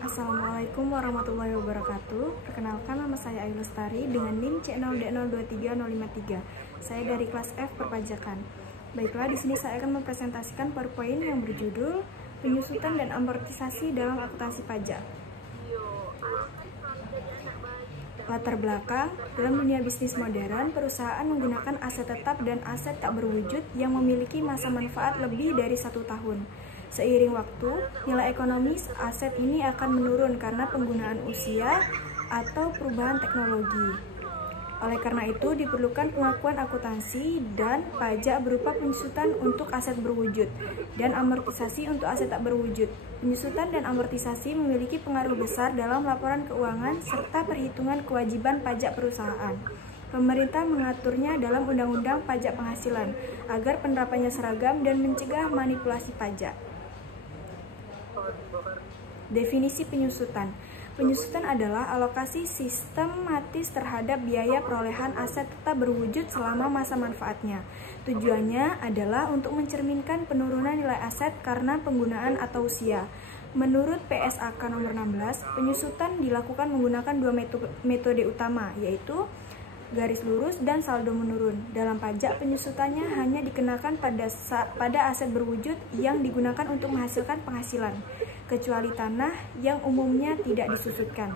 Assalamualaikum warahmatullahi wabarakatuh. Perkenalkan, nama saya Ayu Lestari dengan NIM C0D023053. Saya dari kelas F Perpajakan. Baiklah, di sini saya akan mempresentasikan PowerPoint yang berjudul Penyusutan dan Amortisasi dalam Akuntansi Pajak. Latar belakang, dalam dunia bisnis modern, perusahaan menggunakan aset tetap dan aset tak berwujud yang memiliki masa manfaat lebih dari 1 tahun. Seiring waktu, nilai ekonomis aset ini akan menurun karena penggunaan usia atau perubahan teknologi. Oleh karena itu, diperlukan pengakuan akuntansi dan pajak berupa penyusutan untuk aset berwujud dan amortisasi untuk aset tak berwujud. Penyusutan dan amortisasi memiliki pengaruh besar dalam laporan keuangan serta perhitungan kewajiban pajak perusahaan. Pemerintah mengaturnya dalam Undang-Undang Pajak Penghasilan agar penerapannya seragam dan mencegah manipulasi pajak. Definisi penyusutan. Penyusutan adalah alokasi sistematis terhadap biaya perolehan aset tetap berwujud selama masa manfaatnya. Tujuannya adalah untuk mencerminkan penurunan nilai aset karena penggunaan atau usia. Menurut PSAK nomor 16, penyusutan dilakukan menggunakan dua metode utama, yaitu garis lurus dan saldo menurun. Dalam pajak, penyusutannya hanya dikenakan pada aset berwujud yang digunakan untuk menghasilkan penghasilan, kecuali tanah yang umumnya tidak disusutkan.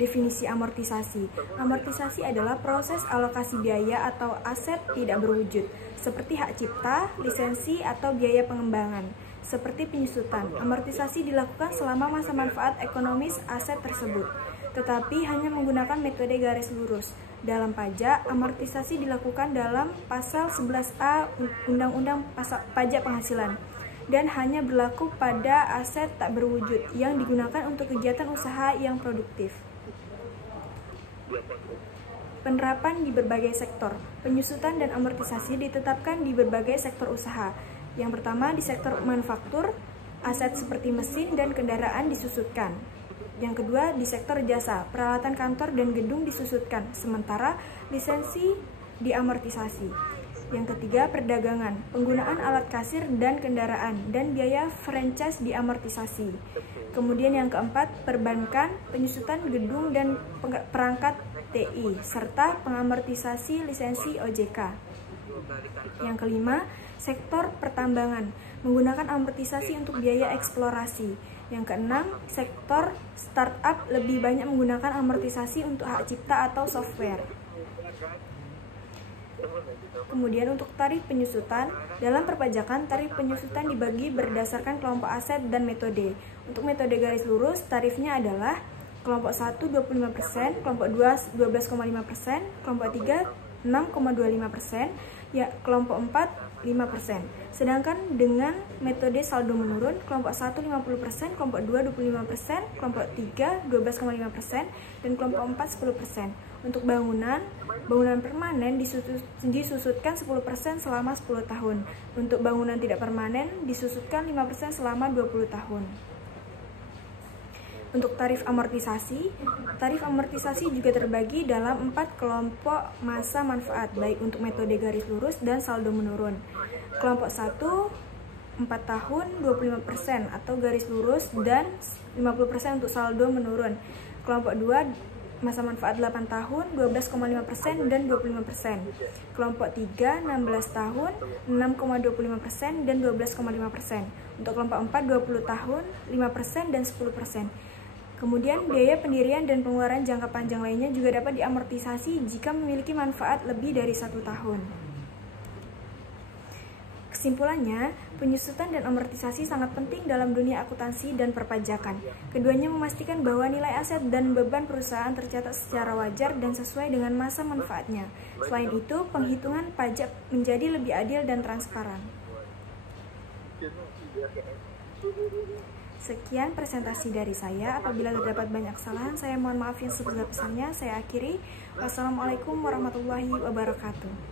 Definisi amortisasi. Amortisasi adalah proses alokasi biaya atau aset tidak berwujud, seperti hak cipta, lisensi, atau biaya pengembangan. Seperti penyusutan, amortisasi dilakukan selama masa manfaat ekonomis aset tersebut, tetapi hanya menggunakan metode garis lurus. Dalam pajak, amortisasi dilakukan dalam Pasal 11A Undang-Undang Pajak Penghasilan dan hanya berlaku pada aset tak berwujud yang digunakan untuk kegiatan usaha yang produktif. Penerapan di berbagai sektor. Penyusutan dan amortisasi ditetapkan di berbagai sektor usaha. Yang pertama, di sektor manufaktur, aset seperti mesin dan kendaraan disusutkan. Yang kedua, di sektor jasa, peralatan kantor dan gedung disusutkan, sementara lisensi diamortisasi. Yang ketiga, perdagangan, penggunaan alat kasir dan kendaraan, dan biaya franchise diamortisasi. Kemudian yang keempat, perbankan, penyusutan gedung dan perangkat TI, serta pengamortisasi lisensi OJK. Yang kelima, sektor pertambangan, menggunakan amortisasi untuk biaya eksplorasi. Yang keenam, sektor startup lebih banyak menggunakan amortisasi untuk hak cipta atau software. Kemudian untuk tarif penyusutan, dalam perpajakan tarif penyusutan dibagi berdasarkan kelompok aset dan metode. Untuk metode garis lurus, tarifnya adalah kelompok 1 25%, kelompok 2 12,5%, kelompok 3 6,25%, ya kelompok 4 5%. Sedangkan dengan metode saldo menurun, kelompok 1 50%, kelompok 2 25%, kelompok 3 12,5%, dan kelompok 4 10%. Untuk bangunan permanen disusutkan 10% selama 10 tahun. Untuk bangunan tidak permanen disusutkan 5% selama 20 tahun. Untuk tarif amortisasi juga terbagi dalam 4 kelompok masa manfaat, baik untuk metode garis lurus dan saldo menurun. Kelompok 1, 4 tahun 25% atau garis lurus dan 50% untuk saldo menurun. Kelompok 2, masa manfaat 8 tahun 12,5% dan 25%. Kelompok 3, 16 tahun 6,25% dan 12,5%. Untuk kelompok 4, 20 tahun 5% dan 10%. Kemudian biaya pendirian dan pengeluaran jangka panjang lainnya juga dapat diamortisasi jika memiliki manfaat lebih dari 1 tahun. Kesimpulannya, penyusutan dan amortisasi sangat penting dalam dunia akuntansi dan perpajakan. Keduanya memastikan bahwa nilai aset dan beban perusahaan tercatat secara wajar dan sesuai dengan masa manfaatnya. Selain itu, penghitungan pajak menjadi lebih adil dan transparan. Sekian presentasi dari saya. Apabila terdapat banyak kesalahan, saya mohon maaf yang sebesar-besarnya. Saya akhiri. Wassalamualaikum warahmatullahi wabarakatuh.